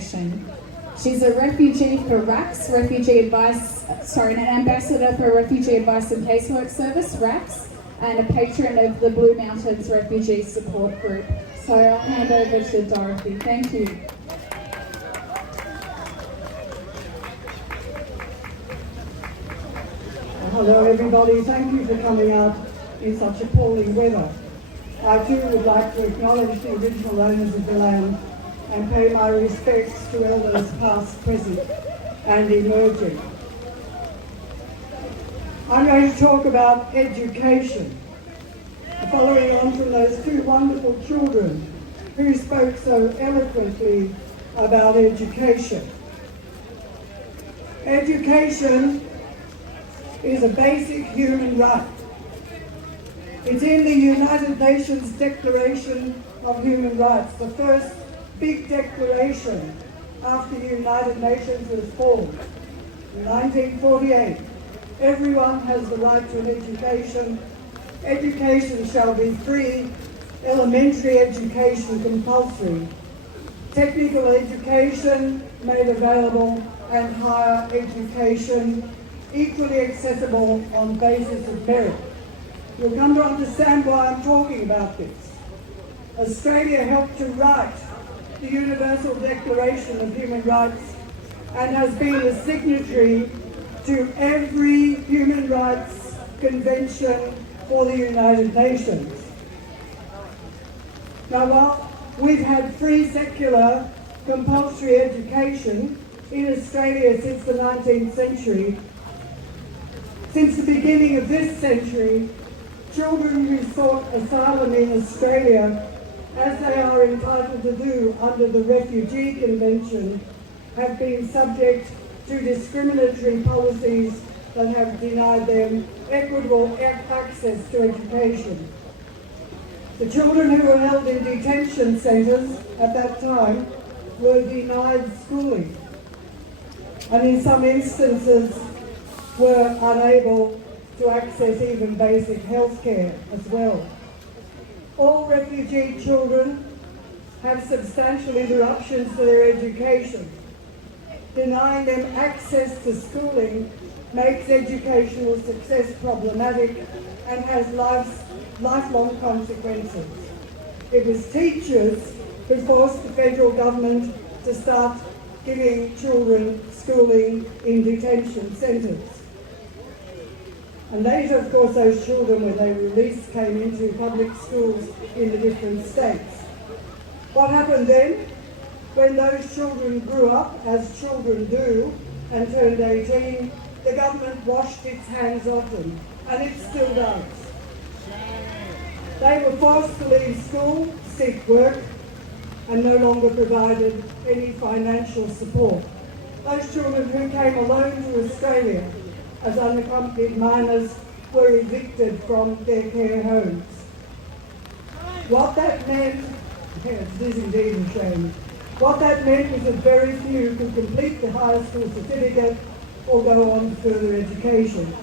She's a refugee for RACS, an ambassador for Refugee Advice and Casework Service, RACS, and a patron of the Blue Mountains Refugee Support Group. So I'll hand over to Dorothy. Thank you. Hello everybody, thank you for coming out in such appalling weather. I too would like to acknowledge the original owners of the land and pay my respects to elders past, present and emerging. I'm going to talk about education, following on from those two wonderful children who spoke so eloquently about education. Education is a basic human right. It's in the United Nations Declaration of Human Rights, the first big declaration after the United Nations was formed in 1948. Everyone has the right to an education. Education shall be free, elementary education compulsory, technical education made available, and higher education equally accessible on basis of merit. You'll come to understand why I'm talking about this. Australia helped to write the Universal Declaration of Human Rights and has been a signatory to every human rights convention for the United Nations. Now, while we've had free secular compulsory education in Australia since the 19th century, since the beginning of this century, children who sought asylum in Australia, as they are entitled to do under the Refugee Convention, have been subject to discriminatory policies that have denied them equitable access to education. The children who were held in detention centres at that time were denied schooling, and in some instances were unable to access even basic health care as well. All refugee children have substantial interruptions to their education. Denying them access to schooling makes educational success problematic and has lifelong consequences. It was teachers who forced the federal government to start giving children schooling in detention centres. And later, of course, those children, when they were released, came into public schools in the different states. What happened then? When those children grew up, as children do, and turned 18, the government washed its hands of them, and it still does. They were forced to leave school, seek work, and no longer provided any financial support. Those children who came alone to Australia as unaccompanied minors were evicted from their care homes. What that meant, yes, it is indeed a shame, what that meant was that very few could complete the high school certificate or go on to further education.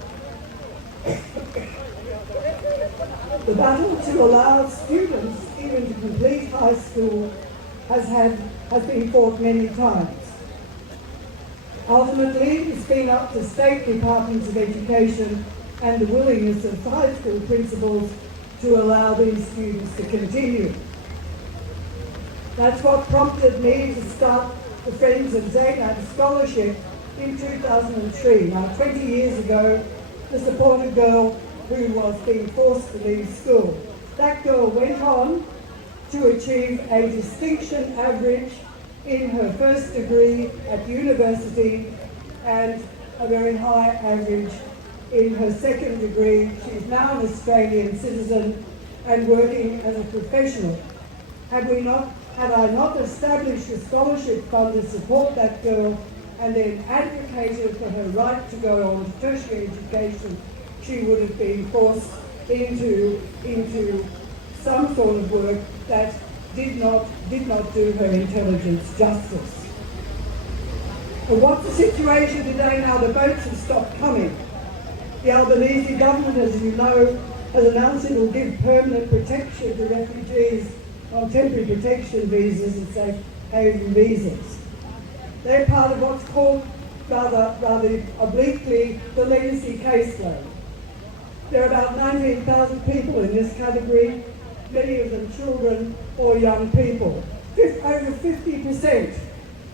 The battle to allow students even to complete high school has been fought many times. Ultimately, it's been up to state departments of education and the willingness of high school principals to allow these students to continue. That's what prompted me to start the Friends of Zainab Scholarship in 2003. Now, 20 years ago, to support a girl who was being forced to leave school. That girl went on to achieve a distinction average in her first degree at university and a very high average in her second degree. She's now an Australian citizen and working as a professional. Had I not established a scholarship fund to support that girl and then advocated for her right to go on to tertiary education, she would have been forced into some sort of work that did not do her intelligence justice. But what's the situation today now? The boats have stopped coming. The Albanese government, as you know, has announced it will give permanent protection to refugees on temporary protection visas and safe haven visas. They're part of what's called, rather obliquely, the legacy caseload. There are about 19,000 people in this category, many of them children or young people. Over 50%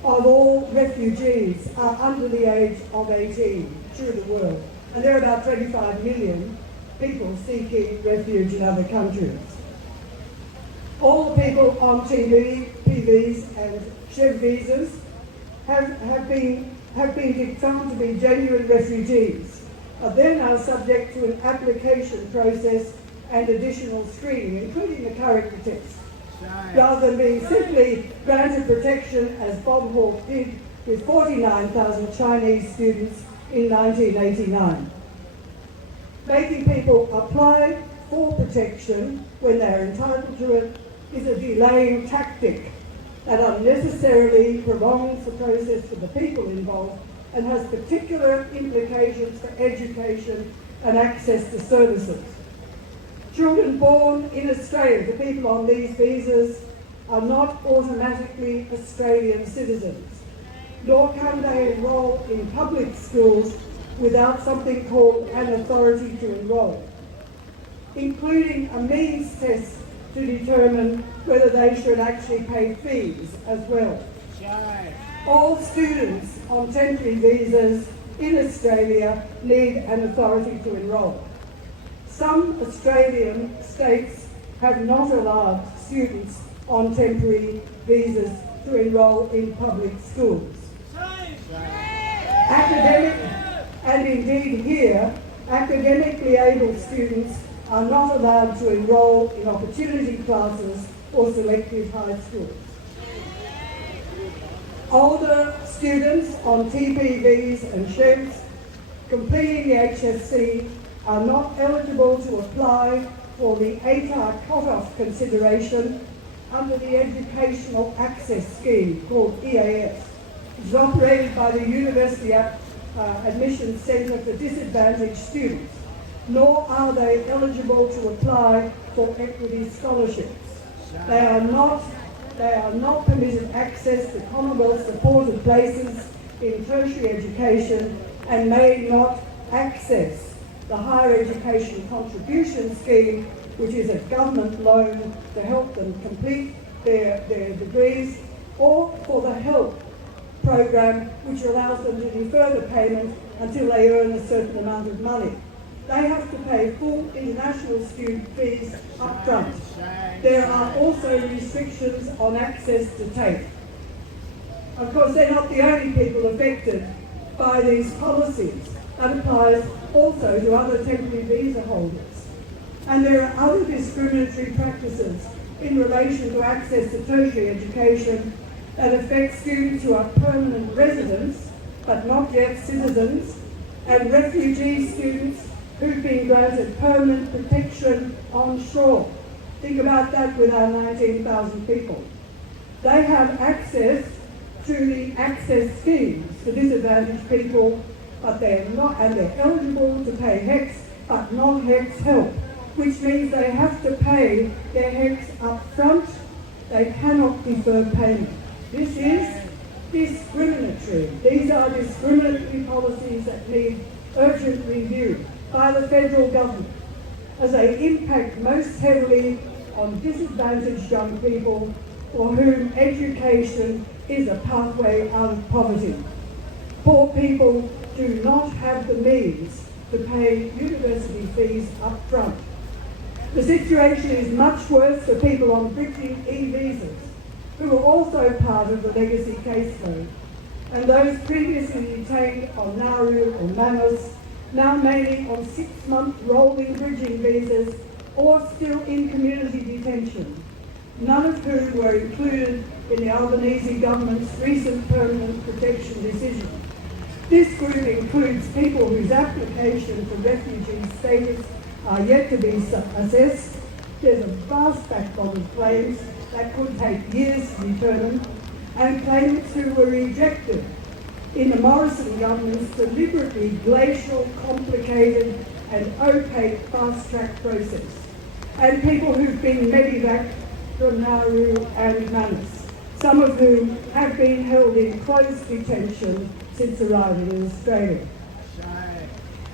of all refugees are under the age of 18 through the world, and there are about 25 million people seeking refuge in other countries. All the people on TB, PVs and Chev visas have been found to be genuine refugees, but they're now subject to an application process and additional screening, including the character test, rather than being simply granted protection as Bob Hawke did with 49,000 Chinese students in 1989. Making people apply for protection when they're entitled to it is a delaying tactic that unnecessarily prolongs the process for the people involved and has particular implications for education and access to services. Children born in Australia, the people on these visas, are not automatically Australian citizens, nor can they enrol in public schools without something called an authority to enrol, including a means test to determine whether they should actually pay fees as well. All students on temporary visas in Australia need an authority to enrol. Some Australian states have not allowed students on temporary visas to enrol in public schools. And indeed here, academically able students are not allowed to enrol in opportunity classes or selective high schools. Older students on TPVs and Chevs completing the HSC are not eligible to apply for the ATAR cut-off consideration under the Educational Access Scheme called EAS, which is operated by the University Admissions Centre for Disadvantaged Students, nor are they eligible to apply for equity scholarships. They are not permitted access to Commonwealth-supported places in tertiary education and may not access the Higher Education Contribution Scheme, which is a government loan to help them complete their degrees, or for the HELP program, which allows them to defer the payment until they earn a certain amount of money. They have to pay full international student fees up front. There are also restrictions on access to TAFE. Of course, they're not the only people affected by these policies. That applies also to other temporary visa holders. And there are other discriminatory practices in relation to access to tertiary education that affect students who are permanent residents but not yet citizens, and refugee students who've been granted permanent protection on shore. Think about that with our 19,000 people. They have access to the access schemes for disadvantaged people, but they're not, and they're eligible to pay HECS, but not HECS help, which means they have to pay their HECS up front. They cannot defer payment. This is discriminatory. These are discriminatory policies that need urgent review by the federal government, as they impact most heavily on disadvantaged young people for whom education is a pathway out of poverty. Poor people do not have the means to pay university fees up front. The situation is much worse for people on bridging e-visas, who are also part of the legacy caseload, and those previously detained on Nauru or Manus, now mainly on 6-month rolling bridging visas or still in community detention, none of whom were included in the Albanese government's recent permanent protection decision. This group includes people whose application for refugee status are yet to be assessed. There's a vast backlog of claims that could take years to determine, and claimants who were rejected in the Morrison government's deliberately glacial, complicated and opaque fast-track process, and people who've been medevaced from Nauru and Manus. some of whom have been held in closed detention since arriving in Australia.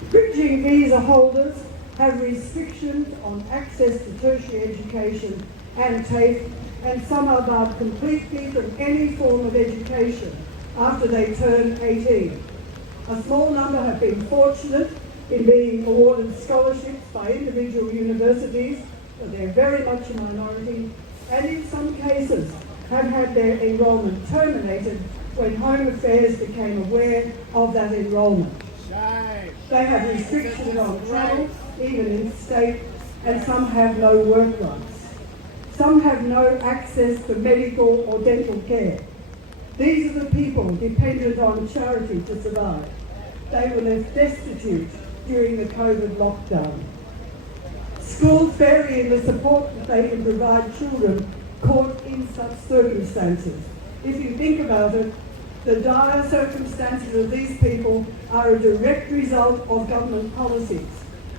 Bridging visa holders have restrictions on access to tertiary education and TAFE, and some are barred completely from any form of education after they turn 18. A small number have been fortunate in being awarded scholarships by individual universities, but they're very much a minority, and in some cases have had their enrolment terminated when Home Affairs became aware of that enrolment. They have restrictions on travel, even interstate, and some have no work rights. Some have no access to medical or dental care. These are the people dependent on charity to survive. They were left destitute during the COVID lockdown. Schools vary in the support that they can provide children caught in such circumstances. If you think about it, the dire circumstances of these people are a direct result of government policies.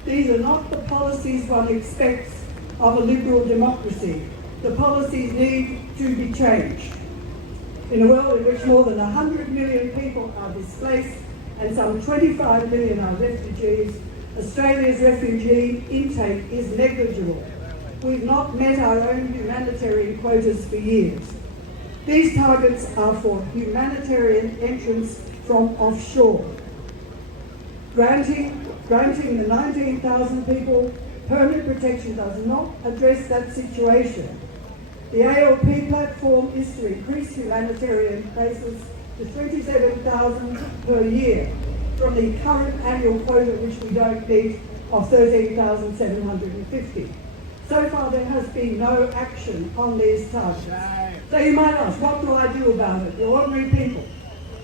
These are not the policies one expects of a liberal democracy. The policies need to be changed. In a world in which more than 100 million people are displaced and some 25 million are refugees, Australia's refugee intake is negligible. We've not met our own humanitarian quotas for years. These targets are for humanitarian entrance from offshore. Granting the 19,000 people permanent protection does not address that situation. The ALP platform is to increase humanitarian places to 27,000 per year from the current annual quota, which we don't meet, of 13,750. So far there has been no action on these targets. So you might ask, what do I do about it? You're ordinary people.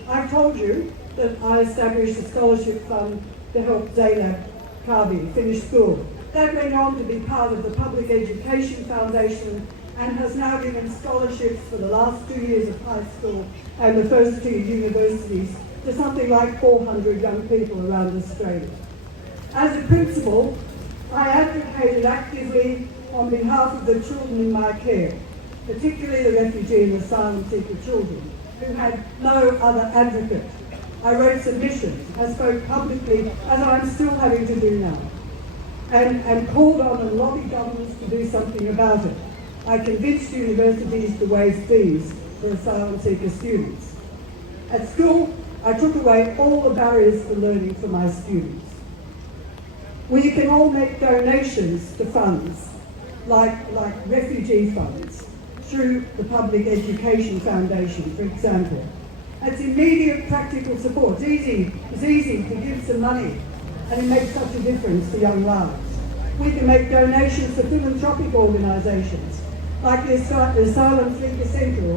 I've told you that I established a scholarship fund to help Zainab Kabi finish school. That went on to be part of the Public Education Foundation and has now given scholarships for the last 2 years of high school and the first 2 universities to something like 400 young people around Australia. As a principal, I advocated actively on behalf of the children in my care, particularly the refugee and asylum seeker children, who had no other advocate. I wrote submissions, I spoke publicly, as I'm still having to do now, and called on and lobbied governments to do something about it. I convinced universities to waive fees for asylum seeker students. At school, I took away all the barriers for learning for my students. We can all make donations to funds, like refugee funds, through the Public Education Foundation, for example. It's immediate practical support. It's easy to give some money, and it makes such a difference to young lives. We can make donations to philanthropic organisations, like the Asylum Seeker Centre,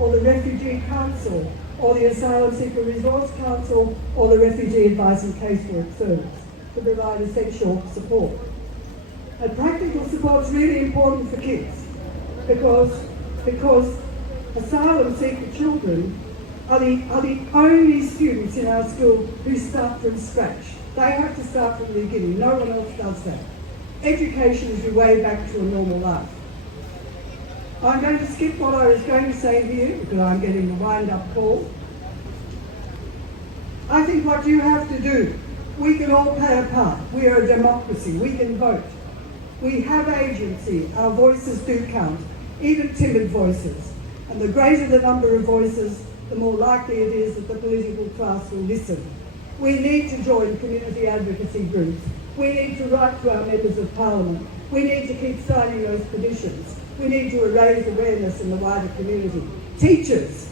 or the Refugee Council, or the Asylum Seeker Resource Council, or the Refugee Advice and Casework Service, to provide essential support. And practical support is really important for kids, because asylum seeker children are the only students in our school who start from scratch. They have to start from the beginning. No one else does that. Education is your way back to a normal life. I'm going to skip what I was going to say to you because I'm getting the wind-up call. I think what you have to do, we can all play a part. We are a democracy. We can vote. We have agency. Our voices do count, even timid voices. And the greater the number of voices, the more likely it is that the political class will listen. We need to join community advocacy groups. We need to write to our members of parliament. We need to keep signing those petitions. We need to raise awareness in the wider community. Teachers,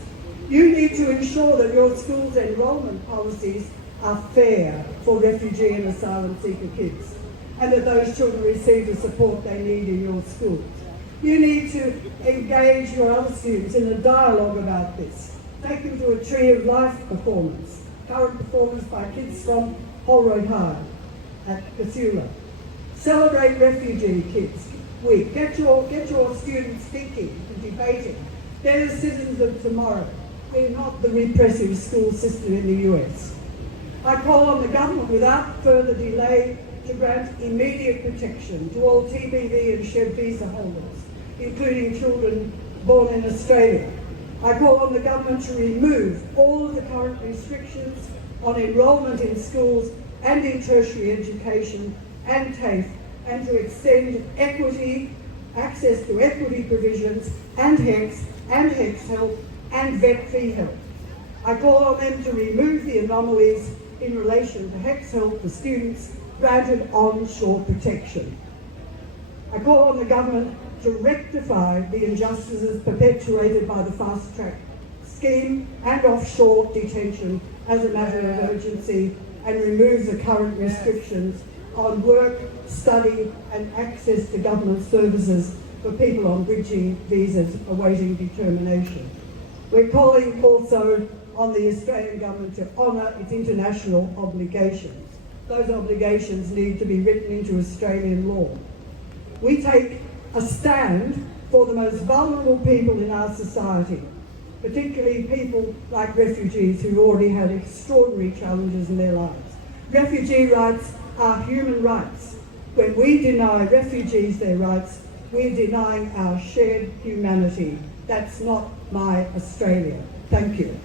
you need to ensure that your school's enrolment policies are fair for refugee and asylum seeker kids, and that those children receive the support they need in your schools. You need to engage your other students in a dialogue about this. Take them to a Tree of Life performance, current performance by kids from Holroyd High at Casula. Celebrate Refugee Kids Week. Get your students thinking and debating. They're the citizens of tomorrow. They're not the repressive school system in the US. I call on the government without further delay to grant immediate protection to all TBV and SHEB visa holders, including children born in Australia. I call on the government to remove all of the current restrictions on enrolment in schools and in tertiary education and TAFE, and to extend equity, access to equity provisions and HEX help and vet fee help. I call on them to remove the anomalies in relation to HEX help for students granted onshore protection. I call on the government to rectify the injustices perpetuated by the fast track scheme and offshore detention as a matter of urgency, and remove the current restrictions on work, study and access to government services for people on bridging visas awaiting determination. We're calling also on the Australian government to honour its international obligations. Those obligations need to be written into Australian law. We take a stand for the most vulnerable people in our society, particularly people like refugees who already had extraordinary challenges in their lives. Refugee rights are human rights. When we deny refugees their rights, we're denying our shared humanity. That's not my Australia. Thank you.